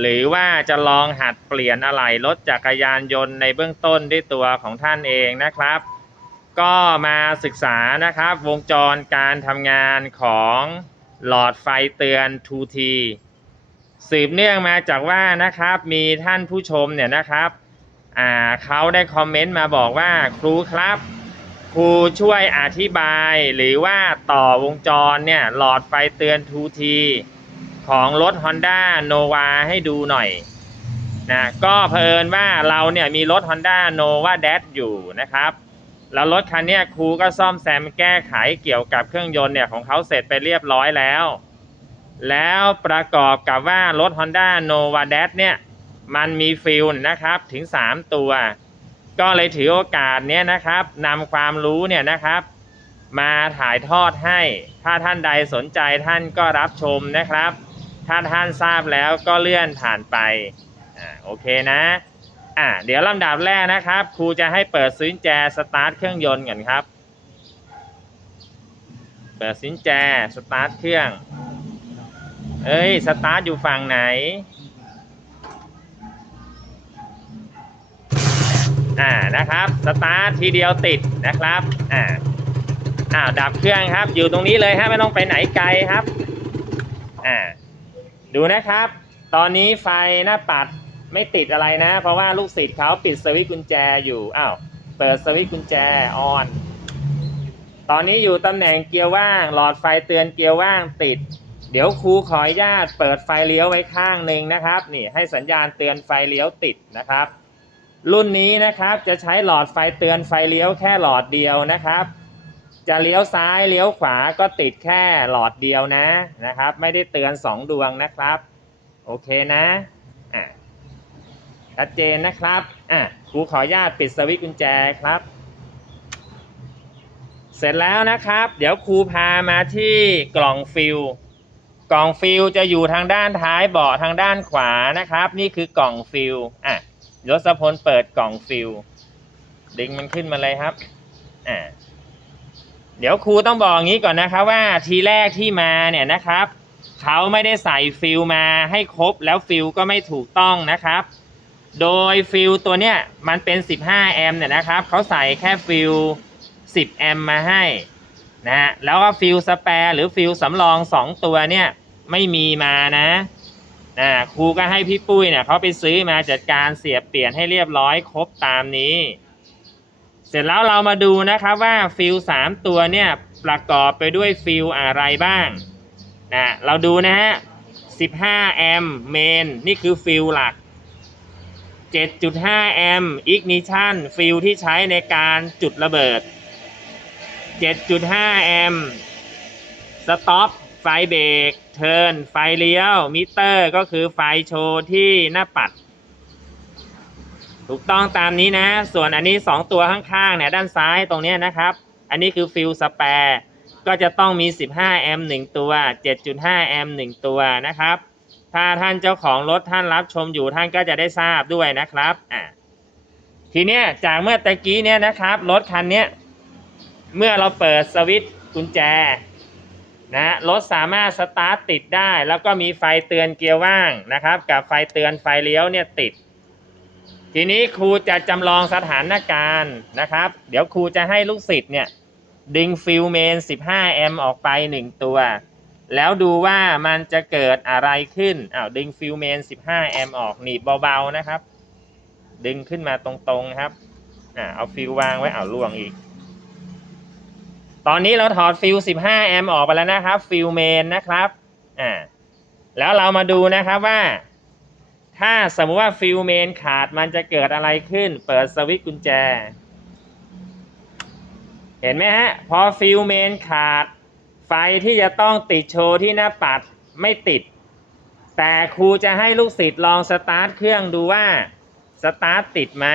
หรือว่าจะลองหัดเปลี่ยนอะไหล่รถจักรยานยนต์ในเบื้องต้นด้วยตัวของท่านเองนะครับ ก็มาศึกษานะครับ วงจรการทำงานของหลอดไฟเตือน 2T สืบเนื่องมาจากว่านะครับมีท่านผู้ชมเนี่ยนะครับอ่าเขาได้คอมเมนต์มาบอกว่าครูครับ ครูช่วยอธิบายหรือว่าต่อวงจรเนี่ยหลอดไฟเตือน 2T ของรถ Honda Nova ให้ดูหน่อยนะก็เผอิญว่าเราเนี่ยมีรถ Honda Nova d a s อยู่นะครับ แล้วรถคันนี้ครูก็ซ่อมแซมแก้ไขเกี่ยวกับเครื่องยนต์เนี่ยของเขาเสร็จไปเรียบร้อยแล้ว แล้วประกอบกับว่ารถ Honda Nova d a s เนี่ยมันมีฟิลนะครับถึง 3 ตัว ก็เลยถือโอกาสเนี้ยนะครับนำความรู้เนี่ยนะครับ มาถ่ายทอดให้ ถ้าท่านใดสนใจท่านก็รับชมนะครับ ถ้าท่านทราบแล้วก็เลื่อนผ่านไปอ่าโอเคนะอ่าเดี๋ยวลำดับแรกนะครับ ครูจะให้เปิดซินแจสตาร์ทเครื่องยนต์ก่อนครับ เปิดซินแจสตาร์ทเครื่อง เอ้ยสตาร์ทอยู่ฝั่งไหนอ่านะครับสตาร์ททีเดียวติดนะครับอ่าอ้าวดับเครื่องครับ อยู่ตรงนี้เลยฮะไม่ต้องไปไหนไกลครับอ่า ดูนะครับ ตอนนี้ไฟหน้าปัดไม่ติดอะไรนะ เพราะว่าลูกศิษย์เขาปิดสวิตช์กุญแจอยู่อ้าวเปิดสวิตช์กุญแจออน ตอนนี้อยู่ตำแหน่งเกียร์ว่าง หลอดไฟเตือนเกียร์ว่างติด เดี๋ยวครูขออนุญาตเปิดไฟเลี้ยวไว้ข้างหนึ่งนะครับ นี่ให้สัญญาณเตือนไฟเลี้ยวติดนะครับ รุ่นนี้นะครับจะใช้หลอดไฟเตือนไฟเลี้ยวแค่หลอดเดียวนะครับ จะเลี้ยวซ้ายเลี้ยวขวาก็ติดแค่หลอดเดียวนะนะครับ ไม่ได้เตือนสองดวงนะครับ โอเคนะอะชัดเจนนะครับอะครูขออนุญาตปิดสวิตช์กุญแจครับ เสร็จแล้วนะครับ เดี๋ยวครูพามาที่กล่องฟิลกล่องฟิลจะอยู่ทางด้านท้ายเบาะทางด้านขวานะครับ นี่คือกล่องฟิลอะยศพลเปิดกล่องฟิลดึงมันขึ้นมาเลยครับอ่า เดี๋ยวครูต้องบอกงี้ก่อนนะครับว่าทีแรกที่มาเนี่ยนะครับเขาไม่ได้ใส่ฟิลมาให้ครบแล้วฟิลก็ไม่ถูกต้องนะครับ โดยฟิลตัวเนี้ยมันเป็น 15 แอมป์เนี่ยนะครับเขาใส่แค่ฟิล 10 แอมป์มาให้นะฮะแล้วก็ฟิลสแปร์หรือฟิลสำรอง 2 ตัวเนี่ยไม่มีมานะนะครูก็ให้พี่ปุ้ยเนี่ยเขาไปซื้อมาจัดการเสียบเปลี่ยนให้เรียบร้อยครบตามนี้ เสร็จแล้วเรามาดูนะครับว่าฟิลสามตัวเนี่ยประกอบไปด้วยฟิลอะไรบ้างนะเราดูนะฮะ 15 แอมป์เมน นี่คือฟิลหลัก 7.5 แอมป์อิกนิชันฟิลที่ใช้ในการจุดระเบิด 7.5 แอมป์สต็อปไฟเบรกเทิร์นไฟเลี้ยว มิเตอร์ก็คือไฟโชว์ที่หน้าปัด ถูกต้องตามนี้นะ ส่วนอันนี้ 2 ตัวข้างๆเนี่ยด้านซ้ายตรงนี้นะครับ อันนี้คือฟิลสแปร์ก็จะต้องมี 15 แอมป์1ตัว 7.5 แอมป์1ตัวนะครับ ถ้าท่านเจ้าของรถท่านรับชมอยู่ท่านก็จะได้ทราบด้วยนะครับอะทีเนี้ยจากเมื่อตะกี้เนี่ยนะครับรถคันเนี้ยเมื่อเราเปิดสวิตช์กุญแจนะรถสามารถสตาร์ทติดได้ แล้วก็มีไฟเตือนเกียร์ว่างนะครับ กับไฟเตือนไฟเลี้ยวเนี่ยติด ทีนี้ครูจะจำลองสถานการณ์นะครับ เดี๋ยวครูจะให้ลูกศิษย์เนี่ยดึงฟิลเมน 15 แอมป์ออกไป 1 ตัว แล้วดูว่ามันจะเกิดอะไรขึ้นอ้าวดึงฟิลเมน 15 แอมป์ออกหนีบเบาๆนะครับ ดึงขึ้นมาตรงๆครับอ่าเอาฟิลวางไว้เอาล่วงอีก ตอนนี้เราถอดฟิล15 แอมป์ออกไปแล้วนะครับ ฟิลเมนนะครับอ่าแล้วเรามาดูนะครับว่า ถ้าสมมติว่าฟิลเมนขาดมันจะเกิดอะไรขึ้น เปิดสวิตช์กุญแจ เห็นไหมฮะ พอฟิลเมนขาด ไฟที่จะต้องติดโชว์ที่หน้าปัดไม่ติด แต่ครูจะให้ลูกศิษย์ลองสตาร์ทเครื่องดูว่า สตาร์ทติดไหม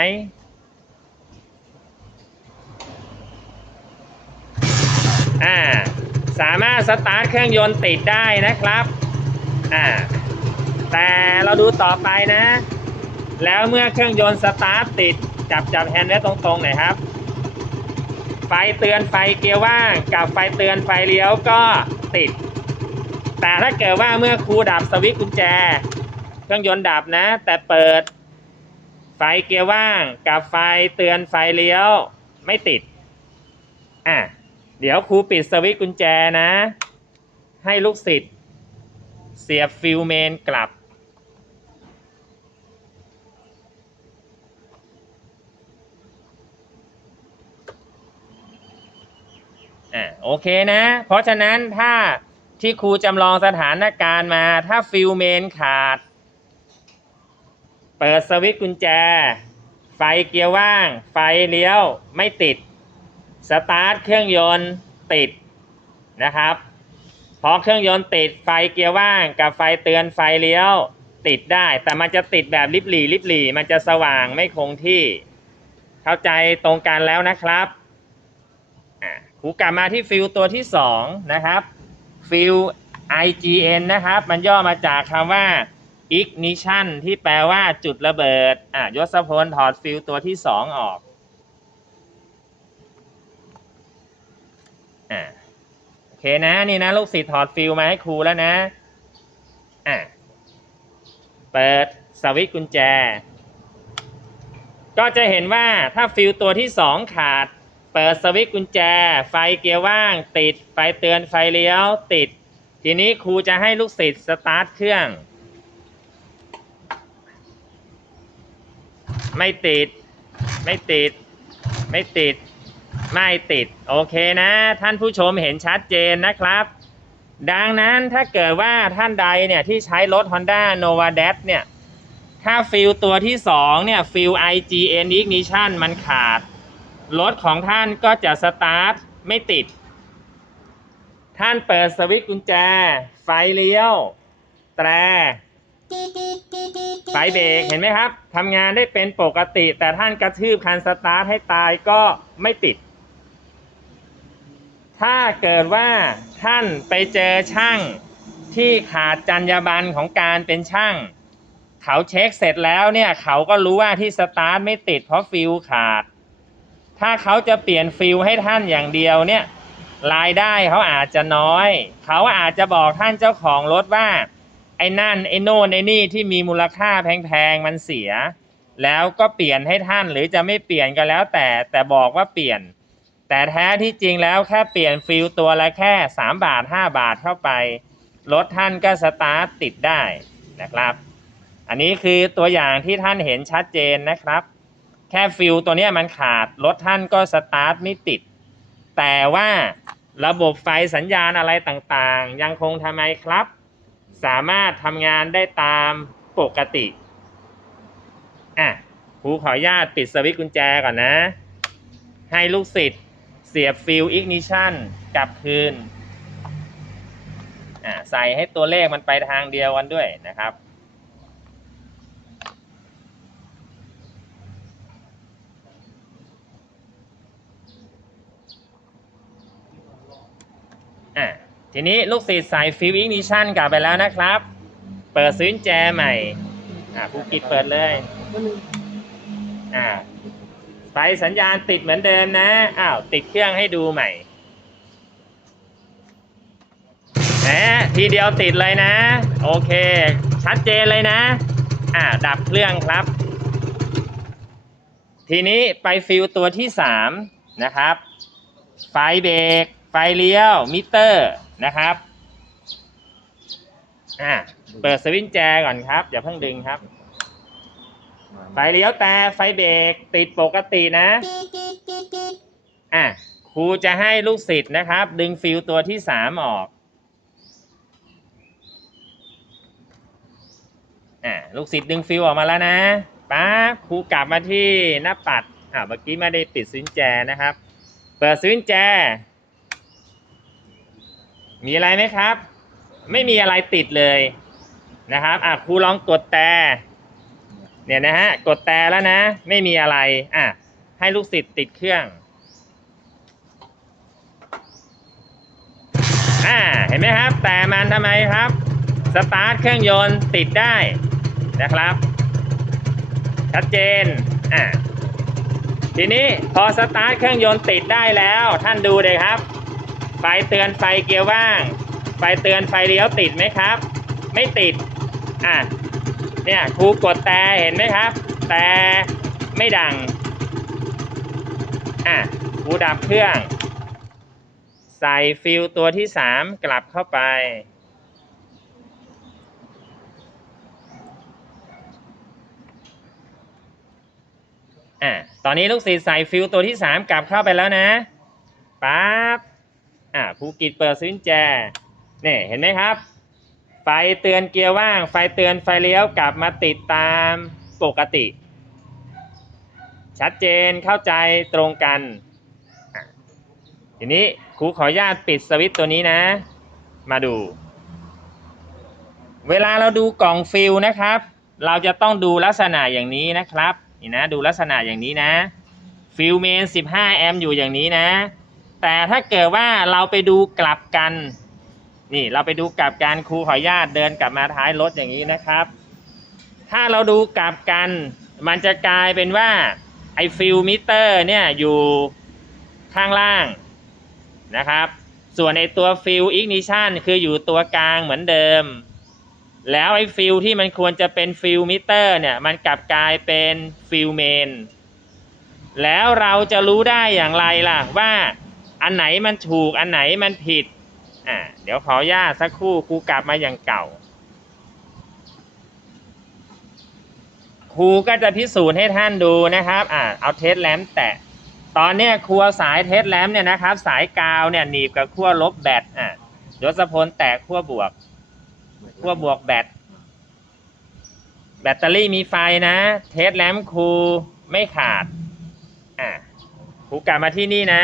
อ่า สามารถสตาร์ทเครื่องยนต์ติดได้นะครับ อ่า แต่เราดูต่อไปนะ แล้วเมื่อเครื่องยนต์สตาร์ทติด จับจับแฮนด์ไว้ตรงๆหน่อยครับ ไฟเตือนไฟเกียร์ว่างกับไฟเตือนไฟเลี้ยวก็ติด แต่ถ้าเกิดว่าเมื่อครูดับสวิตช์กุญแจ เครื่องยนต์ดับนะ แต่เปิด ไฟเกียร์ว่างกับไฟเตือนไฟเลี้ยวไม่ติด อะ เดี๋ยวครูปิดสวิตช์กุญแจนะ ให้ลูกศิษย์เสียบฟิลเมนกลับ โอเคนะ เพราะฉะนั้นถ้าที่ครูจำลองสถานการณ์มา ถ้าฟิลเมนขาด เปิดสวิตช์กุญแจ ไฟเกียร์ว่าง ไฟเลี้ยวไม่ติด สตาร์ทเครื่องยนต์ติดนะครับ พอเครื่องยนต์ติดไฟเกียร์ว่างกับไฟเตือนไฟเลี้ยวติดได้ แต่มันจะติดแบบริบหรี่ริบหรี่มันจะสว่างไม่คงที่ เข้าใจตรงกันแล้วนะครับ ครูกลับมาที่ฟิลตัวที่สองนะครับฟิล IGN นะครับ มันย่อมาจากคำว่า ignition ที่แปลว่าจุดระเบิด อะยศพลถอดฟิลตัวที่สองออกอะโอเคนะนี่นะลูกศิษย์ถอดฟิลมาให้ครูแล้วนะอะเปิดสวิตช์กุญแจ ก็จะเห็นว่าถ้าฟิลตัวที่สองขาด เปิดสวิตช์กุญแจ ไฟเกียร์ว่าง ติด ไฟเตือนไฟเลี้ยวติด ทีนี้ครูจะให้ลูกศิษย์สตาร์ทเครื่อง ไม่ติด ไม่ติด ไม่ติด ไม่ติด โอเคนะ ท่านผู้ชมเห็นชัดเจนนะครับ ดังนั้นถ้าเกิดว่าท่านใดเนี่ยที่ใช้รถ Honda Nova d a s เนี่ย ถ้าฟิลตัวที่ 2 เนี่ย ฟิล IGN Ignition มันขาด รถของท่านก็จะสตาร์ทไม่ติด ท่านเปิดสวิตช์กุญแจ ไฟเลี้ยว แตร ไฟเบรกเห็นไหมครับทำงานได้เป็นปกติ แต่ท่านกระทืบคันสตาร์ทให้ตายก็ไม่ติด ถ้าเกิดว่าท่านไปเจอช่างที่ขาดจรรยาบรรณของการเป็นช่าง เขาเช็คเสร็จแล้วเนี่ย เขาก็รู้ว่าที่สตาร์ทไม่ติดเพราะฟิลขาด ถ้าเขาจะเปลี่ยนฟิลให้ท่านอย่างเดียวเนี่ยรายได้เขาอาจจะน้อย เขาอาจจะบอกท่านเจ้าของรถว่า ไอ้นั่นไอ้โน่นไอ้นี่ที่มีมูลค่าแพงๆมันเสีย แล้วก็เปลี่ยนให้ท่านหรือจะไม่เปลี่ยนก็แล้วแต่แต่บอกว่าเปลี่ยน แต่แท้ที่จริงแล้วแค่เปลี่ยนฟิลตัวละแค่ 3 บาท 5 บาทเข้าไปรถท่านก็สตาร์ทติดได้นะครับ อันนี้คือตัวอย่างที่ท่านเห็นชัดเจนนะครับ แค่ฟิลตัวเนี้ยมันขาด รถท่านก็สตาร์ทไม่ติด แต่ว่าระบบไฟสัญญาณอะไรต่างๆ ยังคงทำไมครับ สามารถทำงานได้ตามปกติ อะครูขออนุญาตปิดสวิตช์กุญแจก่อนนะ ให้ลูกศิษย์เสียบฟิลอิกนิชันกลับคืน อะใส่ให้ตัวเลขมันไปทางเดียวกันด้วยนะครับ อะ ทีนี้ลูกศิษย์ใส่ฟิลอิกนิชั่นกลับไปแล้วนะครับ เปิดซื้อแจใหม่ อะภูกิจเปิดเลย อ่าไฟสัญญาณติดเหมือนเดิมนะ อ้าว ติดเครื่องให้ดูใหม่แหมทีเดียวติดเลยนะ โอเค ชัดเจนเลยนะ อ่า ดับเครื่องครับ ทีนี้ไปฟิลตัวที่สามนะครับ ไฟเบรกไฟเลี้ยว มิเตอร์ นะครับอ่าเปิดสวิตช์แจก่อนครับ อย่าเพิ่งดึงครับ ไฟเลี้ยวแต่ไฟเบรกติดปกตินะอะครูจะให้ลูกศิษย์นะครับ ดึงฟิลตัวที่สามออกอะลูกศิษย์ดึงฟิลออกมาแล้วนะป๊าครูกลับมาที่หน้าปัดอ่าเมื่อกี้ไม่ได้ปิดสวิตช์แจนะครับ เปิดสวิตช์แจ มีอะไรไหมครับ ไม่มีอะไรติดเลยนะครับอะครูลองกดแต่เนี่ยนะฮะกดแต่แล้วนะ ไม่มีอะไรอะให้ลูกศิษย์ติดเครื่องอ่าเห็นไหมครับ แต่มันทำไมครับสตาร์ทเครื่องยนต์ติดได้นะครับ ชัดเจนอ่าทีนี้พอสตาร์ทเครื่องยนต์ติดได้แล้ว ท่านดูเลยครับ ไฟเตือนไฟเกียร์ว่าง ไฟเตือนไฟเลี้ยวติดไหมครับ ไม่ติด อะ เนี่ยครูกดแต่เห็นไหมครับ แต่ไม่ดัง อะครูดับเครื่อง ใส่ฟิลตัวที่สามกลับเข้าไป อะ ตอนนี้ลูกศิษย์ใส่ฟิลตัวที่สามกลับเข้าไปแล้วนะปั๊บ อะภูกิจเปิดสวิตช์แจนี่เห็นไหมครับ ไฟเตือนเกียร์ว่าง ไฟเตือนไฟเลี้ยวกลับมาติดตามปกติ ชัดเจนเข้าใจตรงกัน ทีนี้ครูขออนุญาตปิดสวิตช์ตัวนี้นะ มาดู เวลาเราดูกล่องฟิลนะครับ เราจะต้องดูลักษณะอย่างนี้นะครับนี่นะดูลักษณะอย่างนี้นะฟิลเมน 15 แอมป์อยู่อย่างนี้นะ แต่ถ้าเกิดว่าเราไปดูกลับกัน นี่เราไปดูกลับกันครูขออนุญาตเดินกลับมาท้ายรถอย่างนี้นะครับ ถ้าเราดูกลับกัน มันจะกลายเป็นว่าไอฟิลมิเตอร์เนี่ยอยู่ข้างล่างนะครับ ส่วนไอตัวฟิลอิกนิชันคืออยู่ตัวกลางเหมือนเดิม แล้วไอฟิลที่มันควรจะเป็นฟิลมิเตอร์เนี่ยมันกลับกลายเป็นฟิลเมนแล้วเราจะรู้ได้อย่างไรล่ะว่า อันไหนมันถูกอันไหนมันผิดอ่าเดี๋ยวขอญาตสักครู่ครูกลับมาอย่างเก่าครูก็จะพิสูจน์ให้ท่านดูนะครับอ่าเอาเทสแลมแตะตอนเนี้ยครัวสายเทสแลมเนี่ยนะครับ สายกาวเนี่ยหนีบกับขั้วลบแบตอ่ายศพลแตะขั้วบวกขั้วบวกแบตแบตเตอรี่มีไฟนะ เทสแลมครูไม่ขาดอะครูกลับมาที่นี่นะ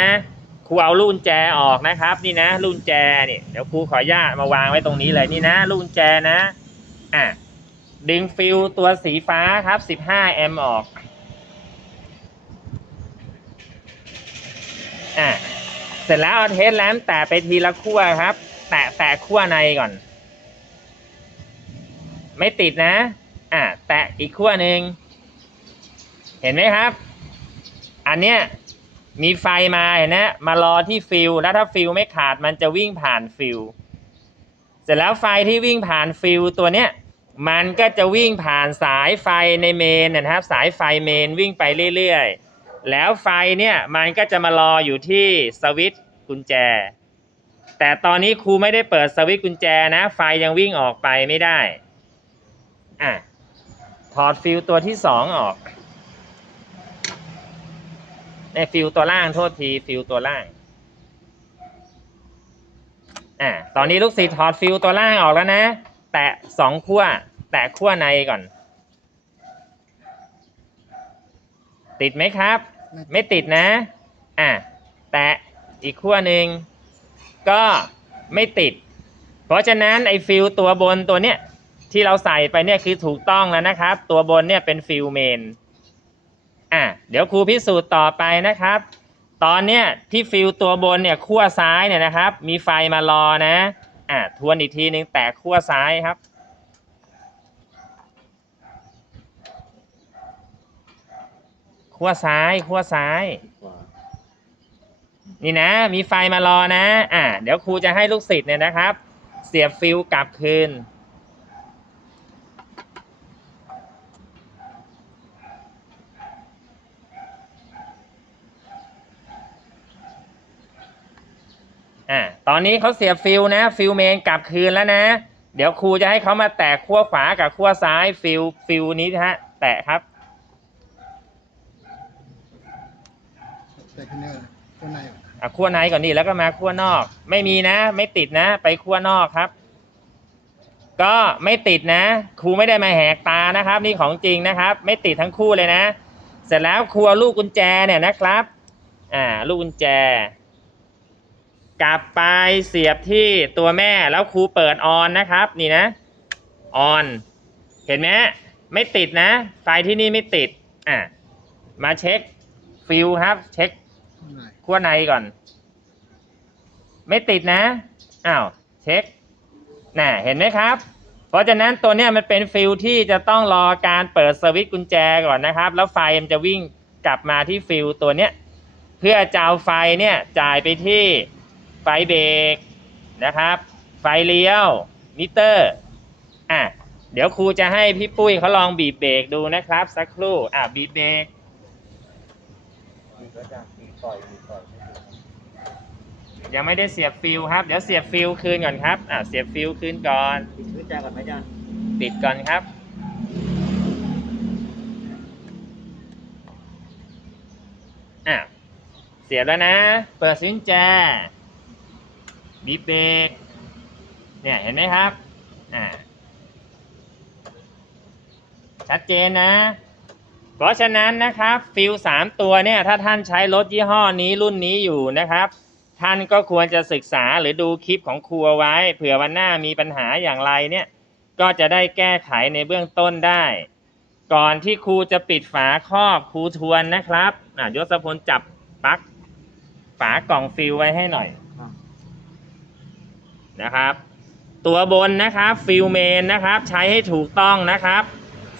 ครูเอาลูกกุญแจออกนะครับ นี่นะลูกกุญแจนี่เดี๋ยวครูขออนุญาตมาวางไว้ตรงนี้เลยนี่นะลูกกุญแจนะอะดึงฟิลตัวสีฟ้าครับ15แอมป์ออกอะเสร็จแล้วเอาเทสแลมป์แตะไปทีละขั้วครับ แตะแตะขั้วในก่อน ไม่ติดนะอะแตะอีกขั้วหนึ่งเห็นไหมครับ อันเนี้ย มีไฟมาเห็นนะมารอที่ฟิลแล้วถ้าฟิลไม่ขาดมันจะวิ่งผ่านฟิลเสร็จแล้วไฟที่วิ่งผ่านฟิลตัวเนี้ยมันก็จะวิ่งผ่านสายไฟในเมนนะครับ สายไฟเมนวิ่งไปเรื่อยๆ แล้วไฟเนี่ยมันก็จะมารออยู่ที่สวิตช์กุญแจ แต่ตอนนี้ครูไม่ได้เปิดสวิตช์กุญแจนะ ไฟยังวิ่งออกไปไม่ได้อะถอดฟิลตัวที่สองออก ในฟิลตัวล่างโทษทีฟิลตัวล่างอะตอนนี้ลูกศิษย์ถอดฟิลตัวล่างออกแล้วนะ แตะสองขั้ว แตะขั้วในก่อน ติดไหมครับ ไม่ติดนะ อะแตะอีกขั้วหนึ่งก็ไม่ติด เพราะฉะนั้นไอ้ฟิลตัวบนตัวเนี้ยที่เราใส่ไปเนี่ยคือถูกต้องแล้วนะครับ ตัวบนเนี่ยเป็นฟิลเมน อะเดี๋ยวครูพิสูจน์ต่อไปนะครับ ตอนเนี้ยที่ฟิลตัวบนเนี่ยขั้วซ้ายเนี่ยนะครับ มีไฟมารอนะอะทวนอีกทีนึงแตะขั้วซ้ายครับขั้วซ้ายขั้วซ้าย นี่นะ มีไฟมารอนะ อะเดี๋ยวครูจะให้ลูกศิษย์เนี่ยนะครับ เสียบฟิลกลับคืน อ่าตอนนี้เขาเสียบฟิลนะ ฟิลเมนกลับคืนแล้วนะ เดี๋ยวครูจะให้เขามาแตะขั้วขวากับขั้วซ้ายฟิลฟิลนี้นะฮะ แตะครับแต่คนนี้คนในอะขั้วในก่อนนี่แล้วก็มาขั้วนอก ไม่มีนะ ไม่ติดนะ ไปขั้วนอกครับ ก็ไม่ติดนะ ครูไม่ได้มาแหกตานะครับ นี่ของจริงนะครับ ไม่ติดทั้งคู่เลยนะ เสร็จแล้วครูเอาลูกกุญแจเนี่ยนะครับ อ่า ลูกกุญแจ กลับไปเสียบที่ตัวแม่แล้วครูเปิดออนนะครับ นี่นะออน เห็นไหมไม่ติดนะ ไฟที่นี่ไม่ติดอะมาเช็คฟิลครับ เช็คขั้วในก่อน ไม่ติดนะอ้าวเช็คน่ะเห็นไหมครับ เพราะฉะนั้นตัวเนี้ยมันเป็นฟิลที่จะต้องรอการเปิดสวิตช์กุญแจก่อนนะครับ แล้วไฟมันจะวิ่งกลับมาที่ฟิลตัวเนี้ยเพื่อจะเอาไฟเนี่ยจ่ายไปที่ ไฟเบรกนะครับ ไฟเลี้ยวมิเตอร์อะเดี๋ยวครูจะให้พี่ปุ้ยเขาลองบีบเบรกดูนะครับ สักครู่อะบีบเบรกยังไม่ได้เสียบฟิลครับ เดี๋ยวเสียบฟิลคืนก่อนครับอ่าเสียบฟิลคืนก่อนปิดกุญแจก่อนไหมอาจารย์ปิดก่อนครับอะเสียบแล้วนะ เปิดสินแจ บีบเบรกเนี่ยเห็นไหมครับอ่าชัดเจนนะ เพราะฉะนั้นนะครับฟิลสามตัวเนี่ยถ้าท่านใช้รถยี่ห้อนี้รุ่นนี้อยู่นะครับ ท่านก็ควรจะศึกษาหรือดูคลิปของครูเอาไว้ เผื่อวันหน้ามีปัญหาอย่างไรเนี่ยก็จะได้แก้ไขในเบื้องต้นได้ ก่อนที่ครูจะปิดฝาครอบครูทวนนะครับอะยศพลจับปลั๊กฝากล่องฟิลไว้ให้หน่อย นะครับ ตัวบนนะครับฟิลเมนนะครับใช้ให้ถูกต้องนะครับ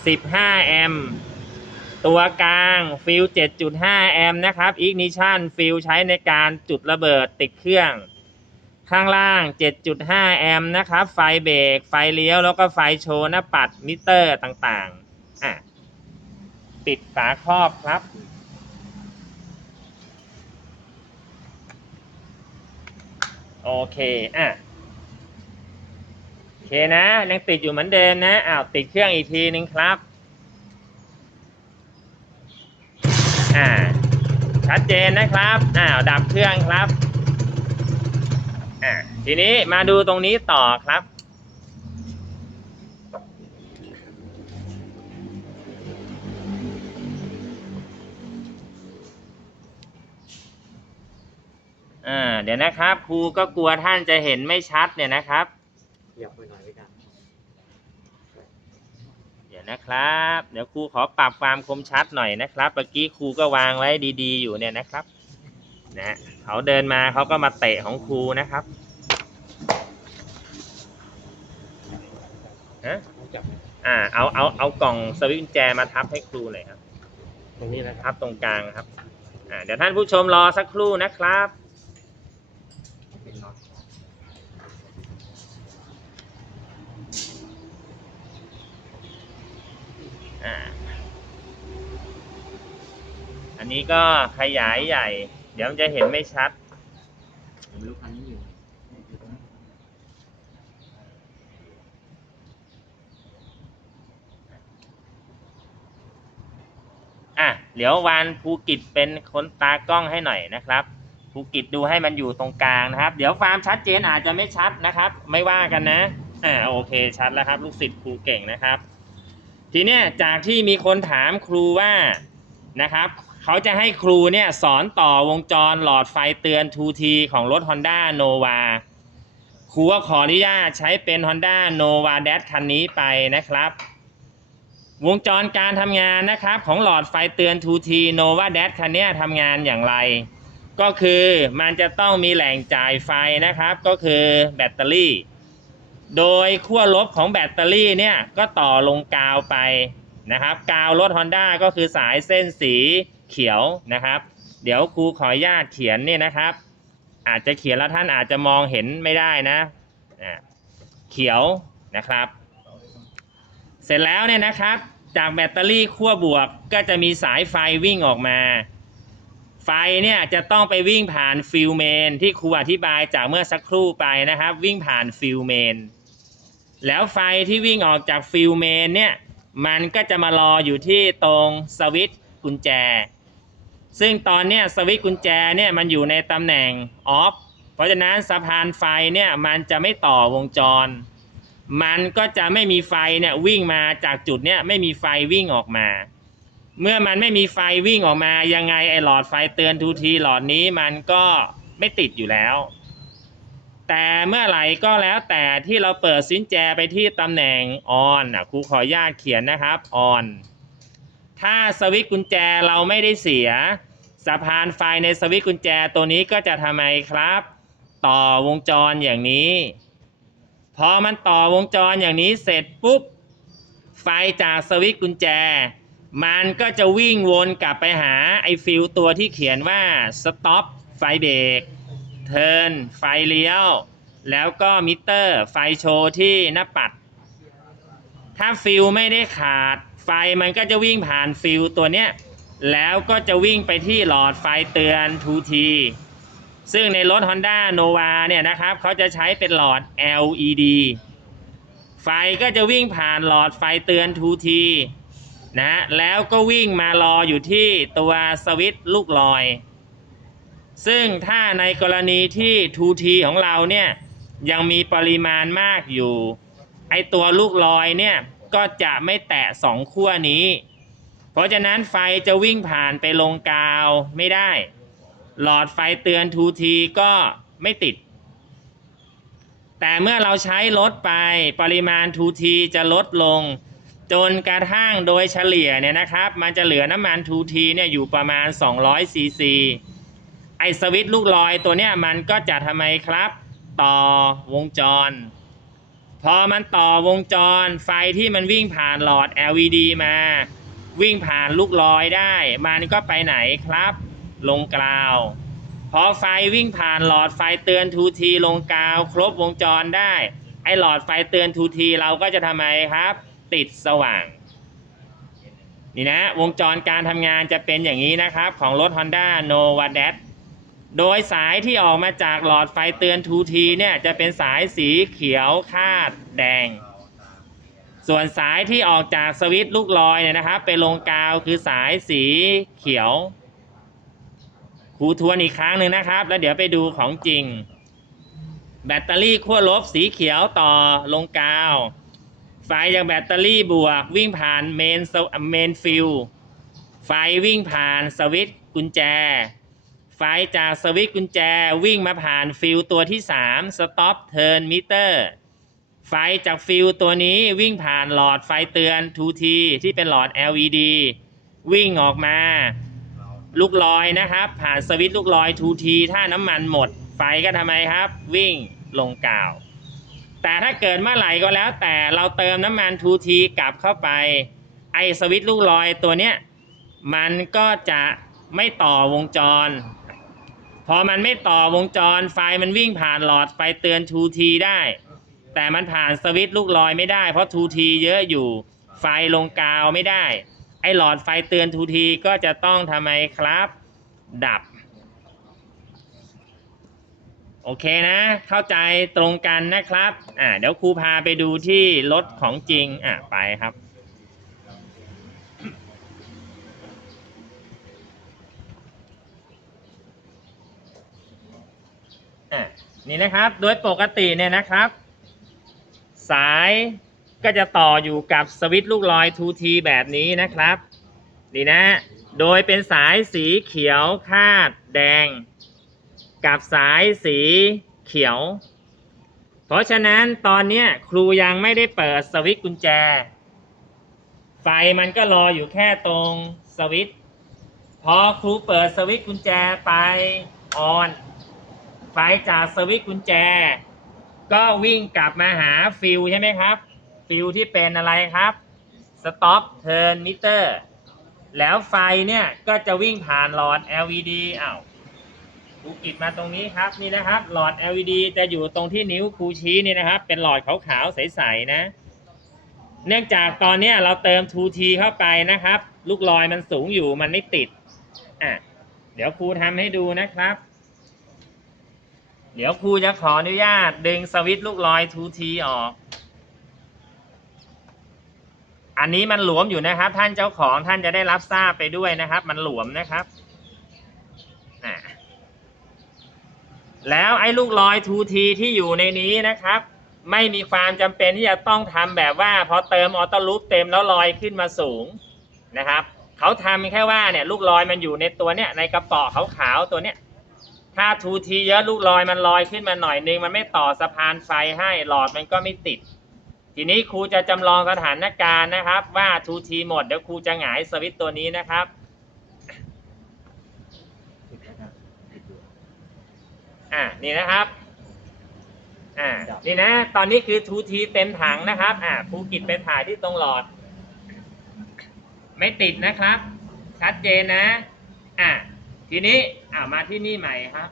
15 แอมป์ตัวกลางฟิล7.5 แอมป์นะครับอิกนิชันฟิลใช้ในการจุดระเบิดติดเครื่อง ข้างล่าง 7.5 แอมป์นะครับ ไฟเบรกไฟเลี้ยว แล้วก็ไฟโชว์หน้าปัดมิเตอร์ต่างๆอะปิดฝาครอบครับโอเค อะ เคนะยังติดอยู่เหมือนเดิมนะอ้าวติดเครื่องอีกทีนึงครับ อ่า ชัดเจนนะครับอ้าวดับเครื่องครับอ่าทีนี้มาดูตรงนี้ต่อครับอ่าเดี๋ยวนะครับครูก็กลัวท่านจะเห็นไม่ชัดเนี่ยนะครับ เหยียบไปห น่อยอาจารย์เดี๋ยวนะครับ เดี๋ยวครูขอปรับความคมชัดหน่อยนะครับเมื่อกี้ครูก็วางไว้ดีๆ อยู่เนี่ยนะครับนะฮะเขาเดินมาเขาก็มาเตะของครูนะครับฮะต้องจับอ่าเอาเอาเอากล่องสวิตช์กุญแจมาทับให้ครูหน่อยครับ ตรงนี้นะคทัรับบตรงกลางครับอ่าเดี๋ยวท่านผู้ชมรอสักครู่นะครับ เป็นน็อต อ่า อันนี้ก็ขยายใหญ่ เดี๋ยวมันจะเห็นไม่ชัดรู้คันนี้อยู่อะเดี๋ยววานภูกิจเป็นคนตากล้องให้หน่อยนะครับภูกิจดูให้มันอยู่ตรงกลางนะครับ เดี๋ยวความชัดเจนอาจจะไม่ชัดนะครับ ไม่ว่ากันนะอ่าโอเคชัดแล้วครับ ลูกศิษย์ครูเก่งนะครับ ทีเนี้ยจากที่มีคนถามครูว่านะครับเขาจะให้ครูเนี่ยสอนต่อวงจรหลอดไฟเตือน 2T ของรถ Honda Nova ครูก็ขออนุญาตใช้เป็น Honda Nova Dash คันนี้ไปนะครับ วงจรการทำงานนะครับของหลอดไฟเตือน 2T Nova Dash คันนี้ทำงานอย่างไร ก็คือมันจะต้องมีแหล่งจ่ายไฟนะครับ ก็คือแบตเตอรี่ โดยขั้วลบของแบตเตอรี่เนี่ยก็ต่อลงกาวไปนะครับ กาวรถ Honda ก็คือสายเส้นสีเขียวนะครับ เดี๋ยวครูขออนุญาตเขียนเนี่ยนะครับ อาจจะเขียนแล้วท่านอาจจะมองเห็นไม่ได้นะอะเขียวนะครับ เสร็จแล้วเนี่ยนะครับ จากแบตเตอรี่ขั้วบวกก็จะมีสายไฟวิ่งออกมา ไฟเนี่ยจะต้องไปวิ่งผ่านฟิลเมนที่ครูอธิบายจากเมื่อสักครู่ไปนะครับ วิ่งผ่านฟิลเมน แล้วไฟที่วิ่งออกจากฟิลเมนเนี่ย มันก็จะมารออยู่ที่ตรงสวิตช์กุญแจ ซึ่งตอนเนี้ยสวิตช์กุญแจเนี่ยมันอยู่ในตำแหน่งออฟ เพราะฉะนั้นสะพานไฟเนี่ยมันจะไม่ต่อวงจร มันก็จะไม่มีไฟเนี่ยวิ่งมาจากจุดเนี้ยไม่มีไฟวิ่งออกมา เมื่อมันไม่มีไฟวิ่งออกมายังไงไอหลอดไฟเตือนทูทีหลอดนี้มันก็ไม่ติดอยู่แล้ว แต่เมื่อไหร่ก็แล้วแต่ที่เราเปิดสินแจไปที่ตำแหน่ง on อะครูขออนุญาตเขียนนะครับ on ถ้าสวิตช์กุญแจเราไม่ได้เสียสะพานไฟในสวิตช์กุญแจตัวนี้ก็จะทำไมครับ ต่อวงจรอย่างนี้ พอมันต่อวงจรอย่างนี้เสร็จปุ๊บ ไฟจากสวิตช์กุญแจ มันก็จะวิ่งวนกลับไปหาไอ้ฟิลตัวที่เขียนว่า stop ไฟเบรก turn ไฟเลี้ยว แล้วก็มิเตอร์ไฟโชว์ที่หน้าปัด ถ้าฟิลไม่ได้ขาด ไฟมันก็จะวิ่งผ่านฟิลตัวเนี้ย แล้วก็จะวิ่งไปที่หลอดไฟเตือน 2T ซึ่งในรถ Honda Nova เนี่ยนะครับเขาจะใช้เป็นหลอด LED ไฟก็จะวิ่งผ่านหลอดไฟเตือน 2T นะแล้วก็วิ่งมารออยู่ที่ตัวสวิตช์ลูกลอย ซึ่งถ้าในกรณีที่ 2T ของเราเนี่ยยังมีปริมาณมากอยู่ ไอตัวลูกลอยเนี่ยก็จะไม่แตะสองขั้วนี้ เพราะฉะนั้นไฟจะวิ่งผ่านไปลงกาวไม่ได้ หลอดไฟเตือน 2T ก็ไม่ติด แต่เมื่อเราใช้ลดไปปริมาณ 2T จะลดลง จนกระทั่งโดยเฉลี่ยเนี่ยนะครับ มันจะเหลือน้ำมัน 2T เนี่ยอยู่ประมาณ 200ซีซี ไอสวิตช์ลูกลอยตัวเนี้ยมันก็จะทำไมครับ ต่อวงจร พอมันต่อวงจรไฟที่มันวิ่งผ่านหลอด LED มา วิ่งผ่านลูกลอยได้ มันก็ไปไหนครับ ลงกราว พอไฟวิ่งผ่านหลอดไฟเตือน 2T ลงกาว ครบวงจรได้ ไอหลอดไฟเตือน 2T เราก็จะทำไมครับ ติดสว่างนี่นะ วงจรการทำงานจะเป็นอย่างนี้นะครับ ของรถ Honda Nova d a โดยสายที่ออกมาจากหลอดไฟเตือน 2T เนี่ยจะเป็นสายสีเขียวคาดแดง ส่วนสายที่ออกจากสวิตช์ลูกลอยเนี่ยนะครับไปลงกาวคือสายสีเขียวครูทวนอีกครั้งหนึ่งนะครับ แล้วเดี๋ยวไปดูของจริง แบตเตอรี่ขั้วลบสีเขียวต่อลงกาว ไฟจากแบตเตอรี่บวกวิ่งผ่านเมนเมนฟิลไฟวิ่งผ่านสวิตช์กุญแจ ไฟจากสวิตช์กุญแจวิ่งมาผ่านฟิลตัวที่ 3 Stop Turn Meter ไฟจากฟิลตัวนี้วิ่งผ่านหลอดไฟเตือน 2T ที่เป็นหลอด LED วิ่งออกมา ลูกลอยนะครับ ผ่านสวิตช์ลูกลอย 2T ถ้าน้ำมันหมด ไฟก็ทำไมครับ วิ่งลงกาว แต่ถ้าเกิดเมื่อไหร่ก็แล้ว แต่เราเติมน้ำมัน 2T กลับเข้าไป ไอสวิตช์ลูกลอยตัวเนี้ยมันก็จะไม่ต่อวงจร พอมันไม่ต่อวงจรไฟมันวิ่งผ่านหลอดไฟเตือน 2T ได้ แต่มันผ่านสวิตช์ลูกลอยไม่ได้ เพราะ 2T เยอะอยู่ไฟลงกาวไม่ได้ ไอหลอดไฟเตือน 2T ก็จะต้องทำไมครับ ดับ โอเคนะ เข้าใจตรงกันนะครับ อ่าเดี๋ยวครูพาไปดูที่รถของจริง อะไปครับ อะนี่นะครับโดยปกติเนี่ยนะครับ สายก็จะต่ออยู่กับสวิตช์ลูกลอย 2T แบบนี้นะครับนี่นะ โดยเป็นสายสีเขียวคาดแดง กับสายสีเขียว เพราะฉะนั้นตอนนี้ครูยังไม่ได้เปิดสวิตช์กุญแจ ไฟมันก็รออยู่แค่ตรงสวิตช์พอครูเปิดสวิตช์กุญแจไปออน ไฟจากสวิตช์กุญแจ ก็วิ่งกลับมาหาฟิลใช่ไหมครับ ฟิลที่เป็นอะไรครับ stop turn meter แล้วไฟเนี่ยก็จะวิ่งผ่านหลอด LED อ้าวครูกิดมาตรงนี้ครับนี่นะครับ หลอด LED จะอยู่ตรงที่นิ้วครูชี้นี่นะครับ เป็นหลอดขาวๆใสๆนะ เนื่องจากตอนนี้เราเติม 2T เข้าไปนะครับ ลูกลอยมันสูงอยู่มันไม่ติดอะเดี๋ยวครูทำให้ดูนะครับ เดี๋ยวครูจะขออนุญาตดึงสวิตช์ลูกลอย 2T ออก อันนี้มันหลวมอยู่นะครับ ท่านเจ้าของท่านจะได้รับทราบไปด้วยนะครับ มันหลวมนะครับแล้วไอ้ลูกลอย 2T ที่อยู่ในนี้นะครับ ไม่มีความจำเป็นที่จะต้องทำแบบว่า พอเติมออโต้ลูปเต็มแล้วลอยขึ้นมาสูงนะครับเขาทำแค่ว่าเนี่ย ลูกลอยมันอยู่ในตัวเนี้ยในกระป๋อขาวๆตัวเนี้ย ถ้าทูทีเยอะลูกลอยมันลอยขึ้นมาหน่อยนึง มันไม่ต่อสะพานไฟให้หลอดมันก็ไม่ติด ทีนี้ครูจะจำลองสถานการณ์นะครับ ว่าทูทีหมดเดี๋ยวครูจะหงายสวิตตัวนี้นะครับอ่านี่นะครับอ่านี่นะ ตอนนี้คือทูทีเต็มถังนะครับอ่าภูกิจไปถ่ายที่ตรงหลอด ไม่ติดนะครับ ชัดเจนนะอ่า ทีนี้อ่ามาที่นี่ใหม่ครับ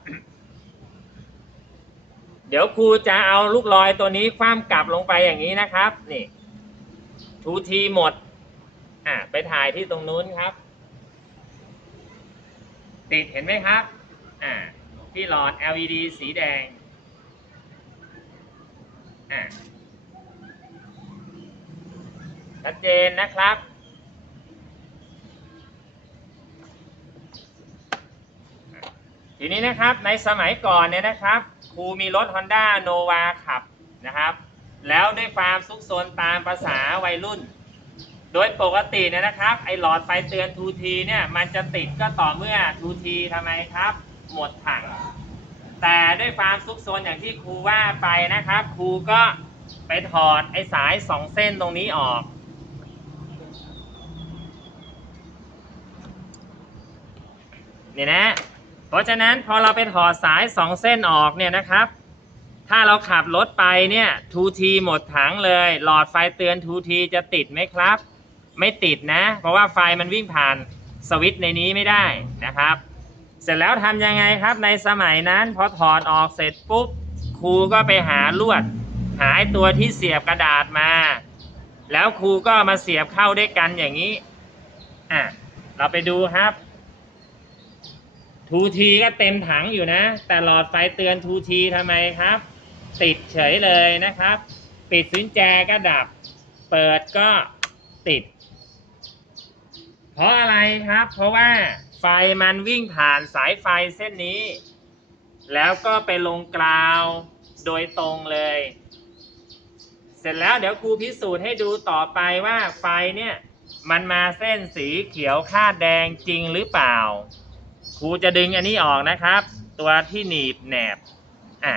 เดี๋ยวครูจะเอาลูกลอยตัวนี้คว่ำกลับลงไปอย่างนี้นะครับ นี่ทูทีหมด อ่าไปถ่ายที่ตรงนู้นครับ ติดเห็นไหมครับ อ่า ที่หลอด LED สีแดง อ่าชัดเจนนะครับ ทีนี้นะครับในสมัยก่อนเนี่ยนะครับครูมีรถ Honda Nova ขับนะครับ แล้วด้วยความซุกซนตามภาษาวัยรุ่น โดยปกติเนี่ยนะครับไอหลอดไฟเตือน 2T เนี่ยมันจะติดก็ต่อเมื่อ 2T ทำไมครับ หมดถัง แต่ด้วยความซุกซนอย่างที่ครูว่าไปนะครับ ครูก็ไปถอดไอสายสองเส้นตรงนี้ออกเนี่ยนะ ราะฉะนั้นพอเราไปถอดสายสองเส้นออกเนี่ยนะครับ ถ้าเราขับรถไปเนี่ย 2T หมดถังเลย หลอดไฟเตือน 2T จะติดไหมครับ ไม่ติดนะ เพราะว่าไฟมันวิ่งผ่านสวิตช์ในนี้ไม่ได้นะครับ เสร็จแล้วทำยังไงครับในสมัยนั้นพอถอดออกเสร็จปุ๊บครูก็ไปหาลวด หาตัวที่เสียบกระดาษมา แล้วครูก็มาเสียบเข้าด้วยกันอย่างนี้อะเราไปดูครับ 2T ก็เต็มถังอยู่นะ แต่หลอดไฟเตือน 2T ทำไมครับ ติดเฉยเลยนะครับ ปิดสุญแจก็ดับ เปิดก็ติด เพราะอะไรครับ เพราะว่าไฟมันวิ่งผ่านสายไฟเส้นนี้ แล้วก็ไปลงกราวโดยตรงเลย เสร็จแล้วเดี๋ยวครูพิสูจน์ให้ดูต่อไปว่าไฟเนี่ย มันมาเส้นสีเขียวคาดแดงจริงหรือเปล่า ครูจะดึงอันนี้ออกนะครับ ตัวที่หนีบแหนบอะ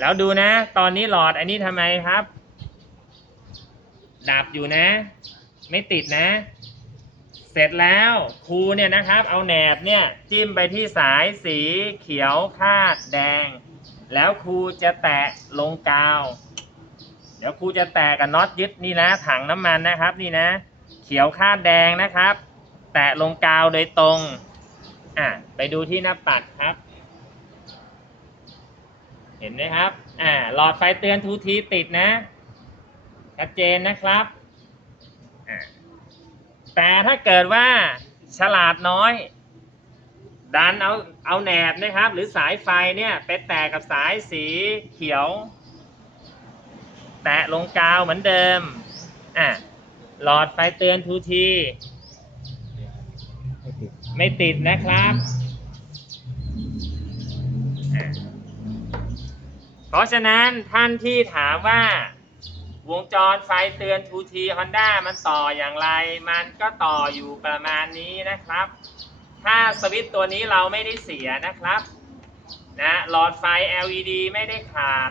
แล้วดูนะ ตอนนี้หลอดอันนี้ทำไมครับดับอยู่นะ ไม่ติดนะ เสร็จแล้วครูเนี่ยนะครับ เอาแหนบเนี่ยจิ้มไปที่สายสีเขียวคาดแดง แล้วครูจะแตะลงกาว เดี๋ยวครูจะแตะกับน็อตยึดนี่นะ ถังน้ำมันนะครับนี่นะ เขียวคาดแดงนะครับ แตะลงกาวโดยตรง อะไปดูที่หน้าปัดครับ เห็นไหมครับอ่าหลอดไฟเตือนทูทีติดนะชัดเจนนะครับอ่าแต่ถ้าเกิดว่าฉลาดน้อย ดันเอาเอาแหนบนะครับ หรือสายไฟเนี่ยไปแตะกับสายสีเขียว แตะลงกาวเหมือนเดิมอะหลอดไฟเตือนทูที ไม่ติดนะครับเพราะฉะนั้นท่านที่ถามว่าวงจรไฟเตือน 2T Honda มันต่ออย่างไร มันก็ต่ออยู่ประมาณนี้นะครับ ถ้าสวิตตัวนี้เราไม่ได้เสียนะครับนะหลอดไฟ LED ไม่ได้ขาด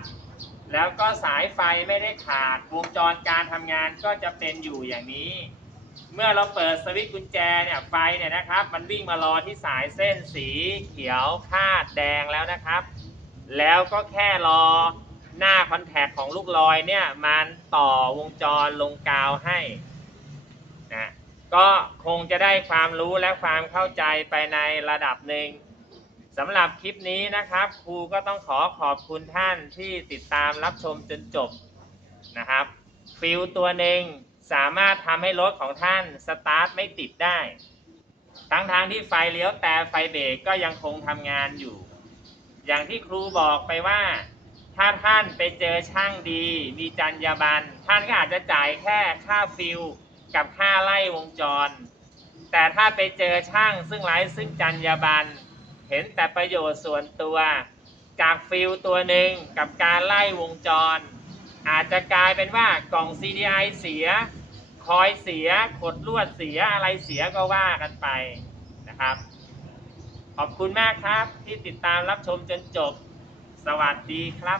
แล้วก็สายไฟไม่ได้ขาด วงจรการทำงานก็จะเป็นอยู่อย่างนี้ เมื่อเราเปิดสวิตช์กุญแจเนี่ยไฟเนี่ยนะครับ มันวิ่งมารอที่สายเส้นสีเขียวคาดแดงแล้วนะครับ แล้วก็แค่รอหน้าคอนแทคของลูกลอยเนี่ยมันต่อวงจรลงกาวให้นะก็คงจะได้ความรู้และความเข้าใจไปในระดับหนึ่งสำหรับคลิปนี้นะครับ ครูก็ต้องขอขอบคุณท่านที่ติดตามรับชมจนจบนะครับ ฟิลตัวหนึ่ง สามารถทำให้รถของท่านสตาร์ทไม่ติดได้ ทั้งทางที่ไฟเลี้ยวแต่ไฟเบรกก็ยังคงทำงานอยู่ อย่างที่ครูบอกไปว่า ถ้าท่านไปเจอช่างดี มีจรรยาบรรณท่านก็อาจจะจ่ายแค่ค่าฟิลกับค่าไล่วงจร แต่ถ้าไปเจอช่างซึ่งไร้ซึ่งจรรยาบรรณเห็นแต่ประโยชน์ส่วนตัว จากฟิลตัวหนึ่งกับการไล่วงจร อาจจะกลายเป็นว่ากล่อง CDI เสีย คอยเสียขดลวดเสียอะไรเสียก็ว่ากันไปนะครับ ขอบคุณมากครับที่ติดตามรับชมจนจบ สวัสดีครับ